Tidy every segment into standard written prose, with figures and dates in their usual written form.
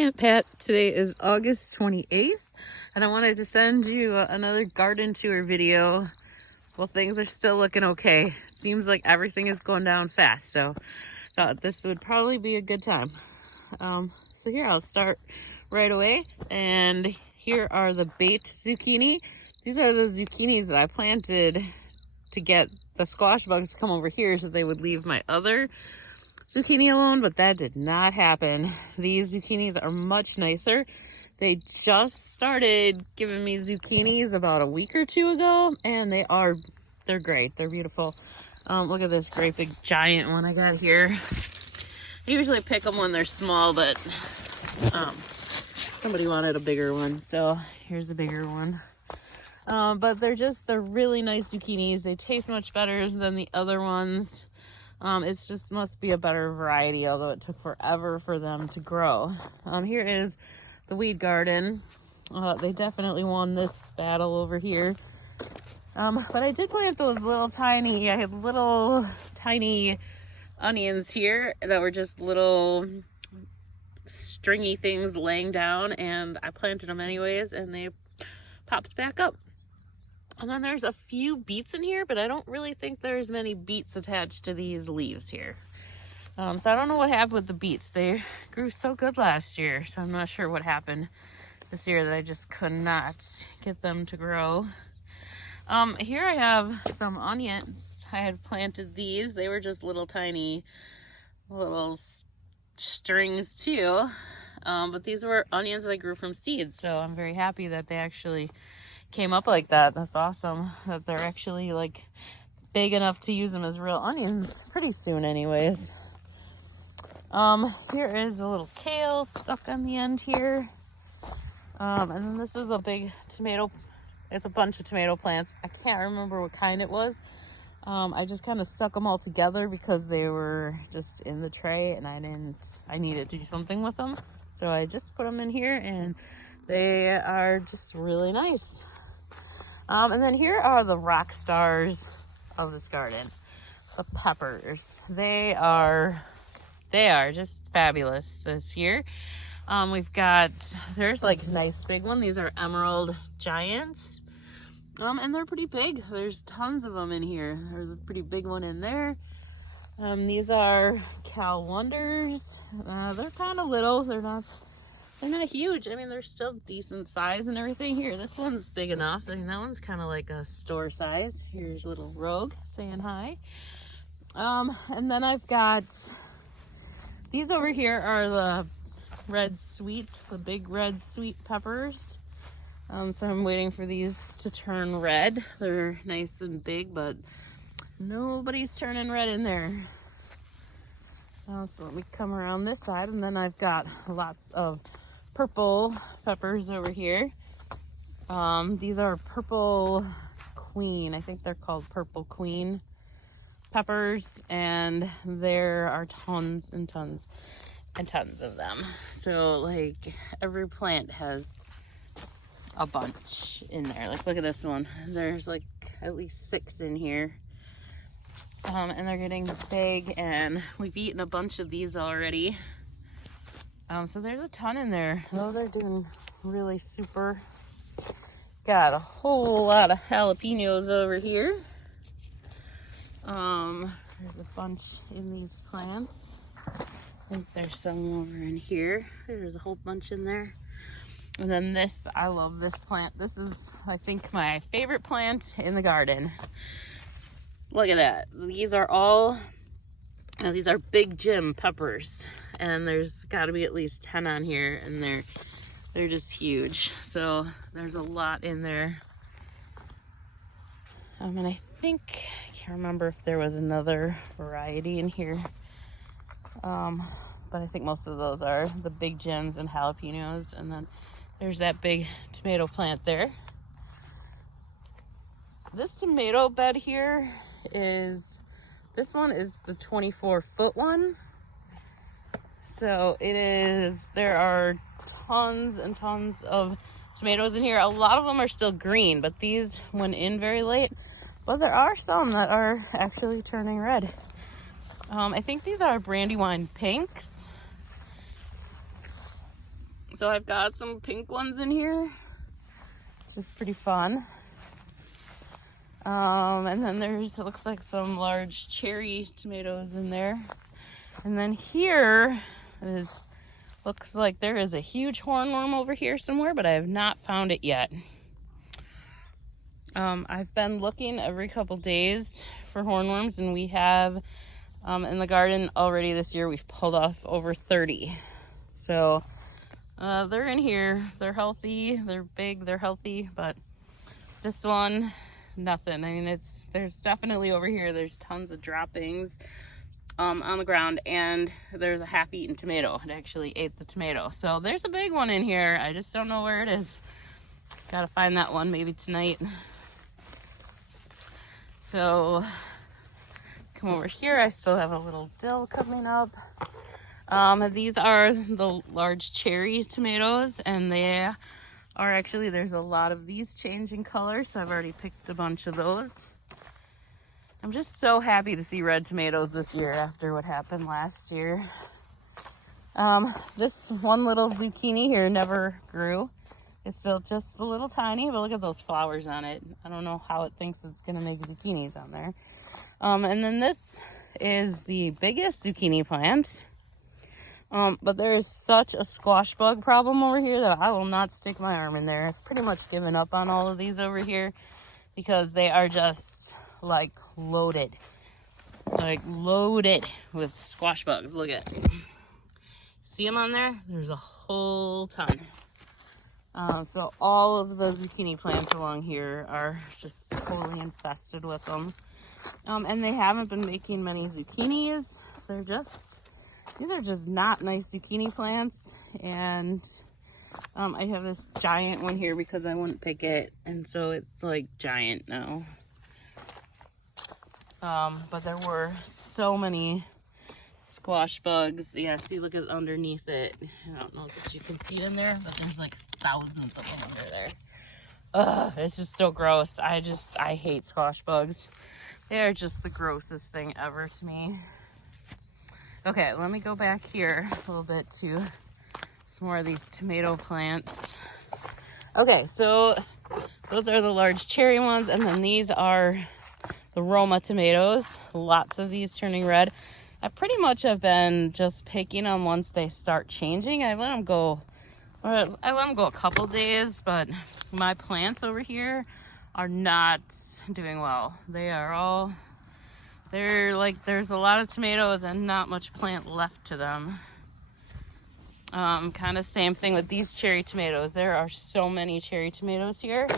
Aunt Pat. Today is August 28th, and I wanted to send you another garden tour video. Well, things are still looking okay. It seems like everything is going down fast, so thought this would probably be a good time. So here, I'll start right away, and here are the bait zucchini. These are the zucchinis that I planted to get the squash bugs to come over here so they would leave my other zucchini alone, but that did not happen. These zucchinis are much nicer. They just started giving me zucchinis about a week or two ago, and they're great. They're beautiful. Look at this great big giant one I got here. I usually pick them when they're small, but somebody wanted a bigger one, so here's a bigger one. But they're really nice zucchinis. They taste much better than the other ones. It's just must be a better variety, although it took forever for them to grow. Here is the weed garden. They definitely won this battle over here. But I did plant those I had little tiny onions here that were just little stringy things laying down, and I planted them anyways, and they popped back up. And then there's a few beets in here, but I don't really think there's many beets attached to these leaves here. So I don't know what happened with the beets. They grew so good last year, so I'm not sure what happened this year that I just could not get them to grow. Here I have some onions. I had planted these. They were just little tiny little strings too. But these were onions that I grew from seeds, so I'm very happy that they actually came up like that. That's awesome that they're actually like big enough to use them as real onions pretty soon anyways. Here is a little kale stuck on the end here. And then this is a big tomato. It's a bunch of tomato plants. I can't remember what kind it was. I just kind of stuck them all together because they were just in the tray and I needed to do something with them. So I just put them in here and they are just really nice. And then here are the rock stars of this garden, the peppers. They are just fabulous this year. There's like a nice big one. These are emerald giants. And they're pretty big. There's tons of them in here. There's a pretty big one in there. These are Cal Wonders. They're kind of little. They're not huge. I mean, they're still decent size and everything. Here, this one's big enough. I mean, that one's kind of like a store size. Here's little Rogue saying hi. And then I've got these over here are the big red sweet peppers. So I'm waiting for these to turn red. They're nice and big, but nobody's turning red in there. So let me come around this side, and then I've got lots of purple peppers over here. These are purple queen. I think they're called purple queen peppers, and there are tons and tons and tons of them. So like every plant has a bunch in there. Like look at this one. There's like at least 6 in here. And they're getting big, and we've eaten a bunch of these already. So there's a ton in there. Those are doing really super. Got a whole lot of jalapenos over here. There's a bunch in these plants. I think there's some over in here. There's a whole bunch in there. And then this, I love this plant. This is, I think, my favorite plant in the garden. Look at that. These are Big Jim peppers, and there's got to be at least 10 on here, and they're just huge. So there's a lot in there. And I can't remember if there was another variety in here, but I think most of those are the Big Jims and jalapenos. And then there's that big tomato plant there. This tomato bed here this one is the 24-foot one. So there are tons and tons of tomatoes in here. A lot of them are still green, but these went in very late. But there are some that are actually turning red. I think these are Brandywine Pinks. So I've got some pink ones in here, which is pretty fun. And then there's, it looks like some large cherry tomatoes in there. And then here is, looks like there is a huge hornworm over here somewhere, but I have not found it yet. I've been looking every couple days for hornworms, and we have in the garden already this year, we've pulled off over 30. So they're in here, they're healthy, they're big, they're healthy, but this one, nothing. I mean, there's definitely over here, there's tons of droppings on the ground, and there's a half-eaten tomato. It actually ate the tomato. So there's a big one in here. I just don't know where it is. Gotta find that one maybe tonight. So come over here. I still have a little dill coming up. These are the large cherry tomatoes, and they are actually, there's a lot of these changing colors, so I've already picked a bunch of those. I'm just so happy to see red tomatoes this year after what happened last year. This one little zucchini here never grew. It's still just a little tiny, but look at those flowers on it. I don't know how it thinks it's gonna make zucchinis on there. And then this is the biggest zucchini plant. But there is such a squash bug problem over here that I will not stick my arm in there. I've pretty much given up on all of these over here because they are just like loaded with squash bugs. Look at, see them on there? There's a whole ton. So all of the zucchini plants along here are just totally infested with them. And they haven't been making many zucchinis. These are just not nice zucchini plants. And I have this giant one here because I wouldn't pick it, and so it's like giant now. But there were so many squash bugs. Yeah, see, look at underneath it. I don't know if you can see it in there, but there's like thousands of them under there. Ugh, it's just so gross. I hate squash bugs. They are just the grossest thing ever to me. Okay, let me go back here a little bit to some more of these tomato plants. Okay, so those are the large cherry ones, and then these are the Roma tomatoes. Lots of these turning red. I pretty much have been just picking them once they start changing. I let them go a couple days, but my plants over here are not doing well. They're like, there's a lot of tomatoes and not much plant left to them. Kind of same thing with these cherry tomatoes. There are so many cherry tomatoes here.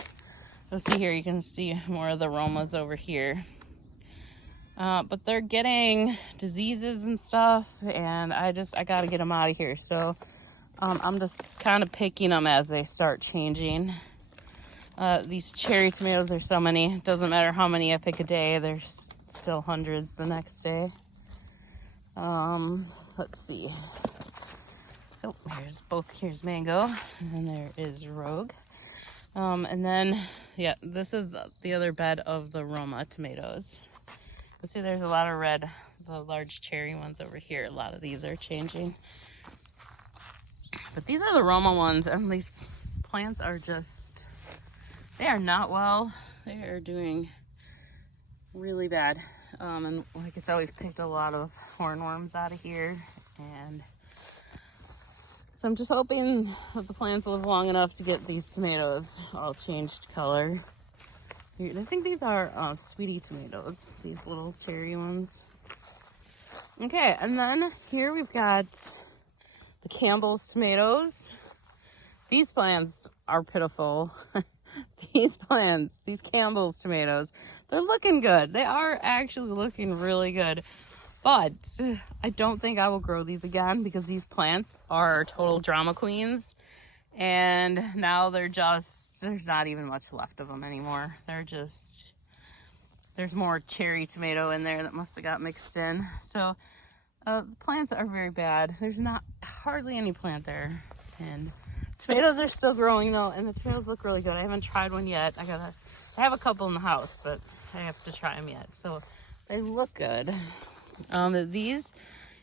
Let's see here, you can see more of the Romas over here. But they're getting diseases and stuff, and I gotta get them out of here. So I'm just kind of picking them as they start changing. These cherry tomatoes, there's so many. It doesn't matter how many I pick a day, there's still hundreds the next day. Let's see. Oh, here's mango, and then there is rogue. And then, yeah, this is the other bed of the Roma tomatoes. You see there's a lot of red, the large cherry ones over here. A lot of these are changing. But these are the Roma ones, and these plants are just, they are not well. They are doing really bad. And like I said, we've picked a lot of hornworms out of here, and so I'm just hoping that the plants live long enough to get these tomatoes all changed color. I think these are sweetie tomatoes, these little cherry ones. Okay, and then here we've got the Campbell's tomatoes. These plants are pitiful. These Campbell's tomatoes, they're looking good. They are actually looking really good. But I don't think I will grow these again because these plants are total drama queens. And now there's not even much left of them anymore. There's more cherry tomato in there that must have got mixed in. So the plants are very bad. There's not hardly any plant there. And tomatoes are still growing though, and the tomatoes look really good. I haven't tried one yet. I have a couple in the house, but I have to try them yet. So they look good. These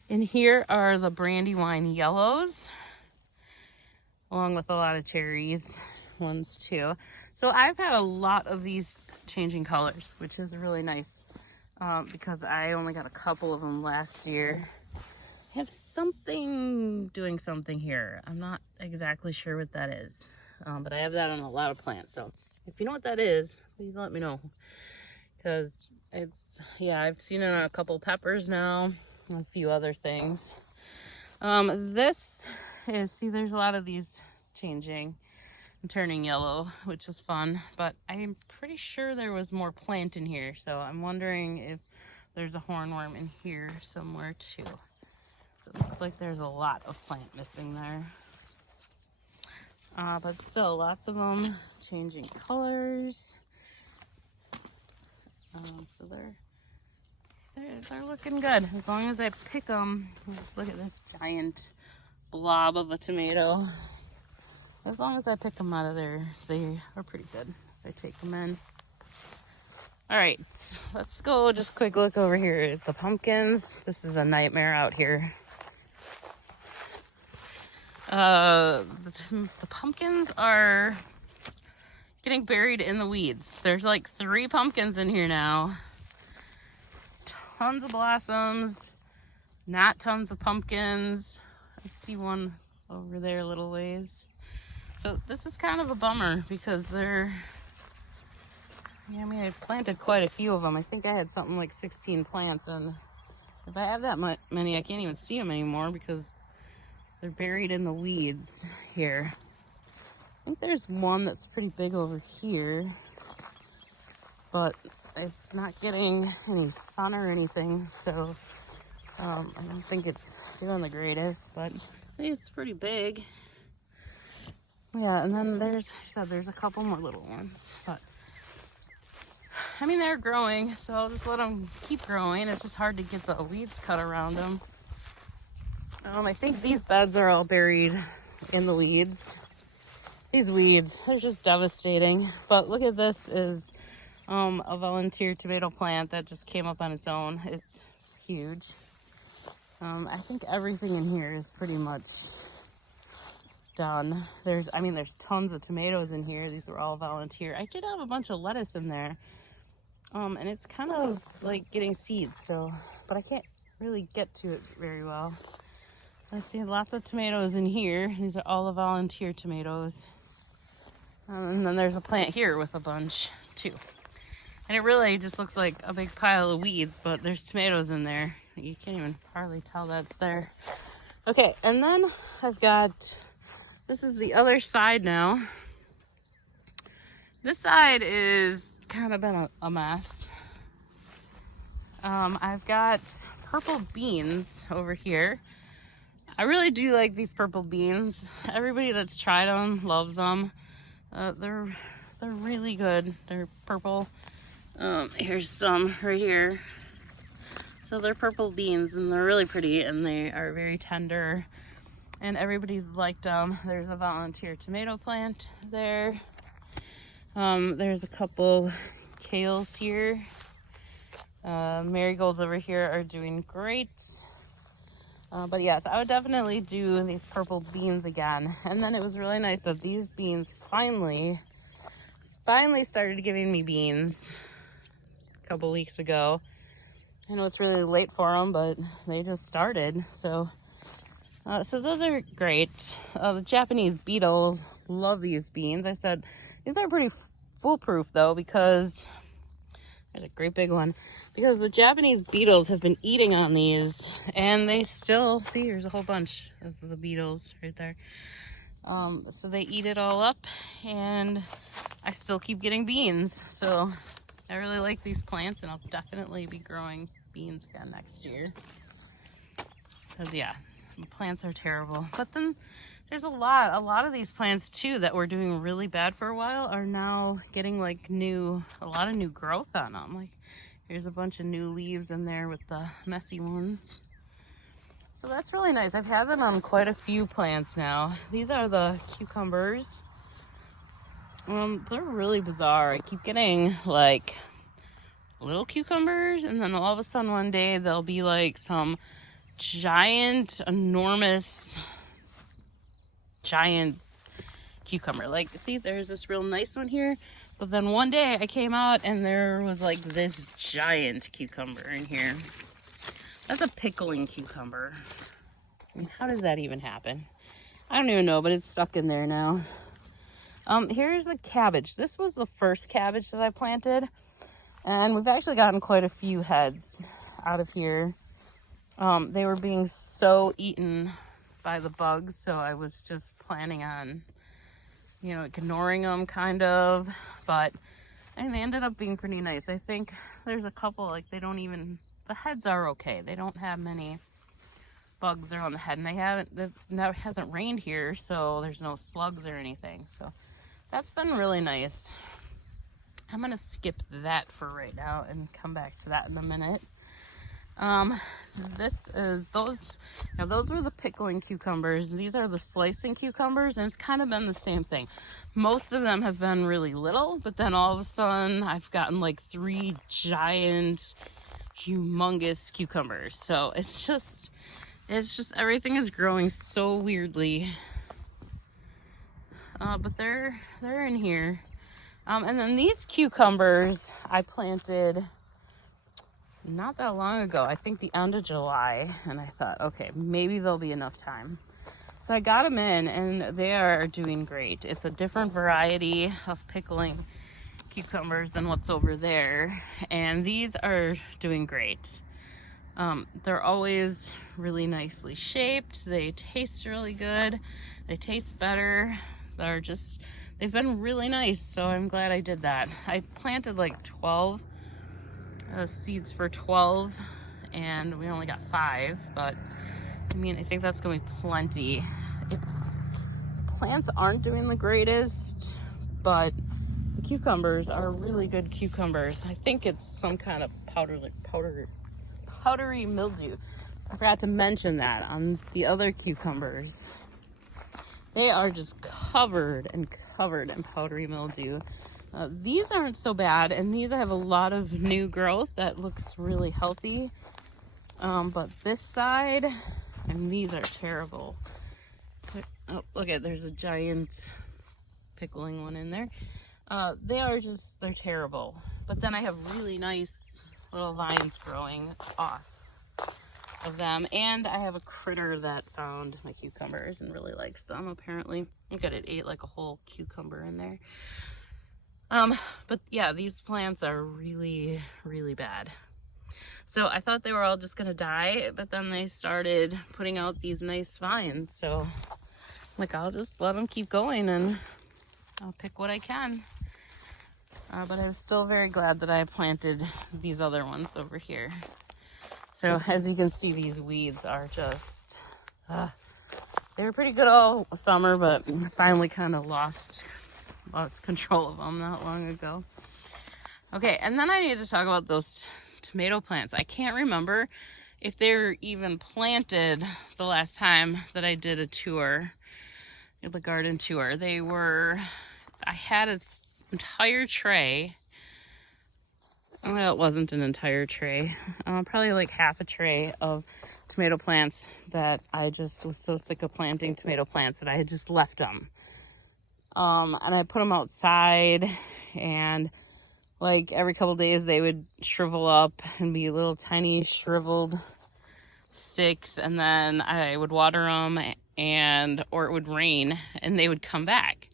in here are the Brandywine yellows. along with a lot of cherries ones too. So I've had a lot of these changing colors, which is really nice because I only got a couple of them last year. I have something doing something here. I'm not exactly sure what that is, but I have that on a lot of plants. So if you know what that is, please let me know, because it's, yeah, I've seen it on a couple peppers now and a few other things. This is, see, there's a lot of these changing and turning yellow, which is fun, but I'm pretty sure there was more plant in here, so I'm wondering if there's a hornworm in here somewhere too. So it looks like there's a lot of plant missing there. But still, lots of them changing colors. So they're looking good as long as I pick them. Look at this giant blob of a tomato. As long as I pick them out of there, they are pretty good. I take them in. All right, let's go just quick look over here at the pumpkins. This is a nightmare out here. The pumpkins are getting buried in the weeds. There's like 3 pumpkins in here now. Tons of blossoms, not tons of pumpkins. I see one over there a little ways. So this is kind of a bummer because they're, yeah, I mean, I planted quite a few of them. I think I had something like 16 plants, and if I have that many, I can't even see them anymore because they're buried in the weeds here. I think there's one that's pretty big over here, but it's not getting any sun or anything, so I don't think it's doing the greatest, but I think it's pretty big. Yeah, and then there's a couple more little ones, but I mean, they're growing, so I'll just let them keep growing. It's just hard to get the weeds cut around them. I think these beds are all buried in the weeds. These weeds, they're just devastating. But look at this, is a volunteer tomato plant that just came up on its own. It's huge. I think everything in here is pretty much done. There's tons of tomatoes in here. These were all volunteer. I did have a bunch of lettuce in there. And it's kind of like getting seeds, so, but I can't really get to it very well. I see lots of tomatoes in here. These are all the volunteer tomatoes. And then there's a plant here with a bunch too. And it really just looks like a big pile of weeds, but there's tomatoes in there. You can't even hardly tell that's there. Okay, and then I've got, this is the other side now. This side is kind of been a mess. I've got purple beans over here. I really do like these purple beans. Everybody that's tried them loves them. They're really good. They're purple. Here's some right here. So they're purple beans, and they're really pretty, and they are very tender, and everybody's liked them. There's a volunteer tomato plant there. There's a couple kales here. Marigolds over here are doing great. But yes, I would definitely do these purple beans again. And then it was really nice that these beans finally started giving me beans a couple weeks ago. I know it's really late for them, but they just started. So those are great. The Japanese beetles love these beans. I said, these are pretty foolproof though, because there's a great big one, because the Japanese beetles have been eating on these, and they still, see, here's a whole bunch of the beetles right there. So they eat it all up, and I still keep getting beans. So I really like these plants, and I'll definitely be growing beans again next year. Because yeah, the plants are terrible. But then there's a lot of these plants too that were doing really bad for a while are now getting like a lot of new growth on them. Like here's a bunch of new leaves in there with the messy ones. So that's really nice. I've had them on quite a few plants now. These are the cucumbers. They're really bizarre. I keep getting like little cucumbers, and then all of a sudden one day there'll be like some giant cucumber. Like, see, there's this real nice one here, but then one day I came out and there was like this giant cucumber in here. That's a pickling cucumber. I mean, how does that even happen? I don't even know, but it's stuck in there now. Here's a cabbage. This was the first cabbage that I planted, and we've actually gotten quite a few heads out of here. They were being so eaten by the bugs, so I was just planning on, you know, ignoring them kind of, but and they ended up being pretty nice. I think there's a couple, like, they don't even, the heads are okay. They don't have many bugs around the head, and it hasn't rained here, so there's no slugs or anything, so that's been really nice. I'm gonna skip that for right now and come back to that in a minute. Those were the pickling cucumbers. These are the slicing cucumbers, and it's kind of been the same thing. Most of them have been really little, but then all of a sudden I've gotten like 3 giant, humongous cucumbers. So it's just everything is growing so weirdly. But they're in here. And then these cucumbers I planted not that long ago, I think the end of July, and I thought, okay, maybe there'll be enough time. So I got them in, and they are doing great. It's a different variety of pickling cucumbers than what's over there, and these are doing great. They're always really nicely shaped. They taste really good. They taste better. They've been really nice, so I'm glad I did that. I planted like 12 seeds for 12, and we only got 5, but I mean, I think that's gonna be plenty. Plants aren't doing the greatest, but the cucumbers are really good cucumbers. I think it's some kind of powdery mildew. I forgot to mention that on the other cucumbers. They are just covered in powdery mildew. These aren't so bad, and these have a lot of new growth that looks really healthy. But this side, and these are terrible. Oh, look at, there's a giant pickling one in there. They're terrible. But then I have really nice little vines growing off of them, and I have a critter that found my cucumbers and really likes them, apparently. Look at it, ate like a whole cucumber in there. But yeah, these plants are really, really bad. So I thought they were all just gonna die, but then they started putting out these nice vines. So like, I'll just let them keep going and I'll pick what I can. But I was still very glad that I planted these other ones over here. So as you can see, these weeds are just, they were pretty good all summer, but finally kind of lost control of them not long ago. Okay, and then I need to talk about those tomato plants. I can't remember if they were even planted the last time that I did a tour, the garden tour. I had an entire tray. Well, it wasn't an entire tray. Probably like half a tray of tomato plants that I just was so sick of planting tomato plants that I had just left them. And I put them outside, and like every couple days they would shrivel up and be little tiny shriveled sticks, and then I would water them, or it would rain and they would come back.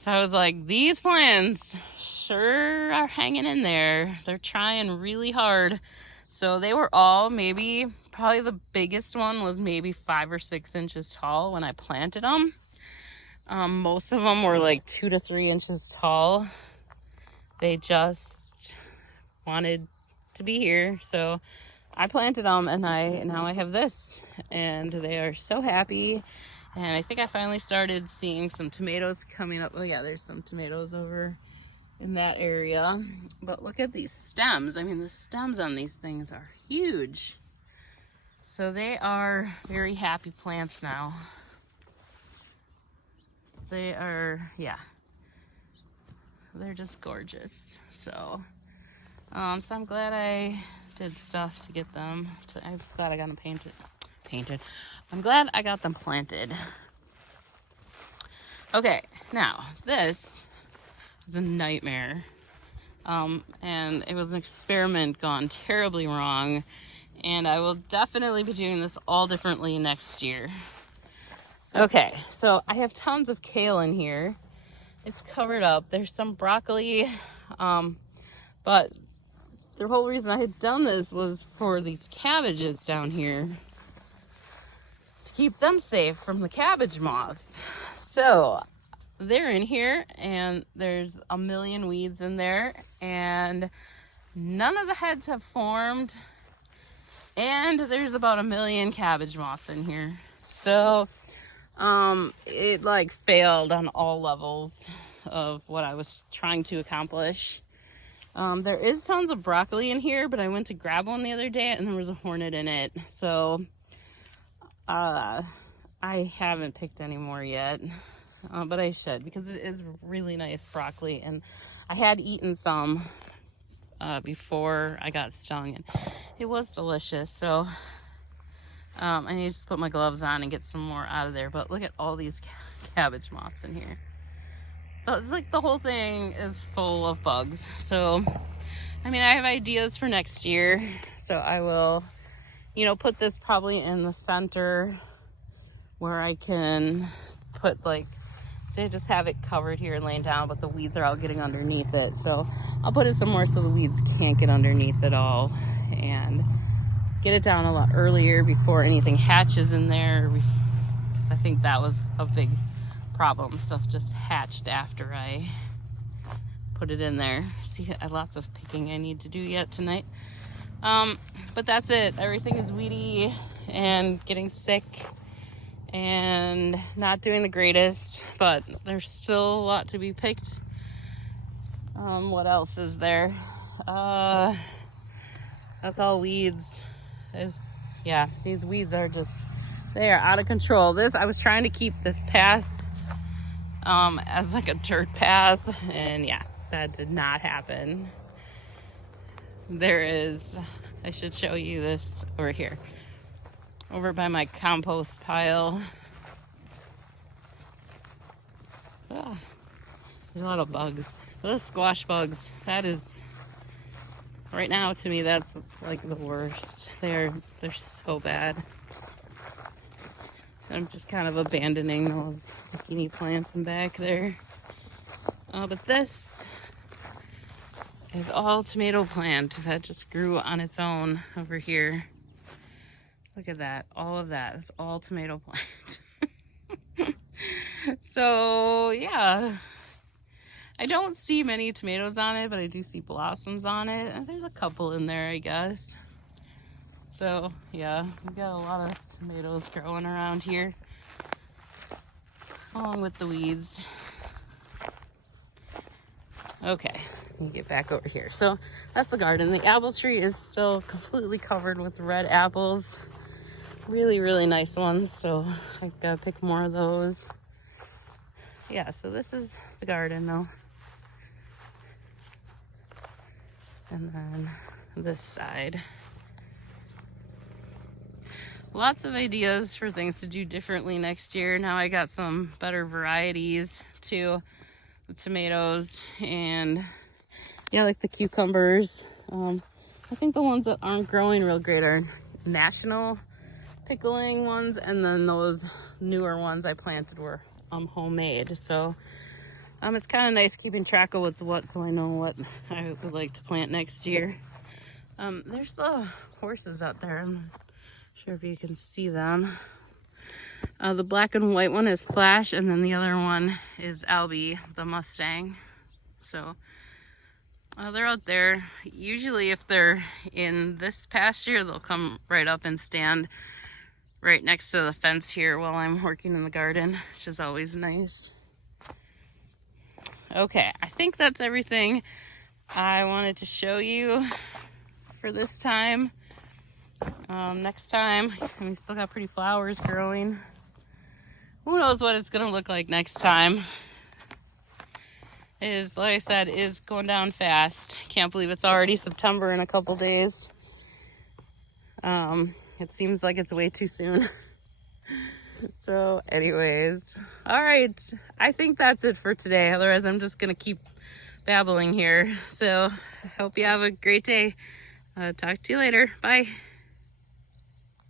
So I was like, these plants sure are hanging in there. They're trying really hard. So they were all probably the biggest one was maybe 5 or 6 inches tall when I planted them. Most of them were like 2 to 3 inches tall. They just wanted to be here. So I planted them, and now I have this, and they are so happy. And I think I finally started seeing some tomatoes coming up. Oh yeah, there's some tomatoes over in that area. But look at these stems. I mean, the stems on these things are huge. So they are very happy plants now. They are, yeah, they're just gorgeous. So I'm glad I did stuff to get them. I'm glad I got them painted. I'm glad I got them planted. Okay, now this is a nightmare. And it was an experiment gone terribly wrong. And I will definitely be doing this all differently next year. Okay, so I have tons of kale in here. It's covered up. There's some broccoli, but the whole reason I had done this was for these cabbages down here, to keep them safe from the cabbage moths. So they're in here, and there's a million weeds in there, and none of the heads have formed, and there's about a million cabbage moths in here. So it like failed on all levels of what I was trying to accomplish. There is tons of broccoli in here, but I went to grab one the other day and there was a hornet in it. So I haven't picked any more yet, but I should, because it is really nice broccoli, and I had eaten some before I got stung, and it was delicious. So I need to just put my gloves on and get some more out of there. But look at all these cabbage moths in here. So it's like the whole thing is full of bugs. So, I mean, I have ideas for next year. So I will, put this probably in the center where I can put, like, say I just have it covered here and laying down, but the weeds are all getting underneath it. So I'll put it somewhere so the weeds can't get underneath it all, and get it down a lot earlier before anything hatches in there, because I think that was a big problem. Stuff just hatched after I put it in there. See, I have lots of picking I need to do yet tonight. But that's it. Everything is weedy and getting sick and not doing the greatest, but there's still a lot to be picked. What else is there? That's all weeds. These weeds are they are out of control. I was trying to keep this path as like a dirt path, and yeah, that did not happen. I should show you this over here, over by my compost pile. There's a lot of bugs. Those squash bugs, that is, right now to me, that's like the worst. They're so bad. So I'm just kind of abandoning those zucchini plants in back there. But this is all tomato plant that just grew on its own over here. Look at that. All of that is all tomato plant. So yeah, I don't see many tomatoes on it, but I do see blossoms on it. And there's a couple in there, I guess. So yeah, we got a lot of tomatoes growing around here, along with the weeds. Okay, let me get back over here. So that's the garden. The apple tree is still completely covered with red apples. Really, really nice ones. So I've got to pick more of those. Yeah, so this is the garden though. And then this side. Lots of ideas for things to do differently next year. Now I got some better varieties too. The tomatoes and yeah, like the cucumbers. I think the ones that aren't growing real great are national pickling ones, and then those newer ones I planted were homemade. So it's kind of nice keeping track of what's what, so I know what I would like to plant next year. There's the horses out there. I'm not sure if you can see them. The black and white one is Flash, and then the other one is Albie, the Mustang. So they're out there. Usually if they're in this pasture, they'll come right up and stand right next to the fence here while I'm working in the garden, which is always nice. Okay, I think that's everything I wanted to show you for this time. Next time, we still got pretty flowers growing. Who knows what it's gonna look like next time. Like I said, is going down fast. Can't believe it's already September in a couple days. It seems like it's way too soon. So anyways, all right. I think that's it for today. Otherwise, I'm just going to keep babbling here. So I hope you have a great day. Talk to you later. Bye.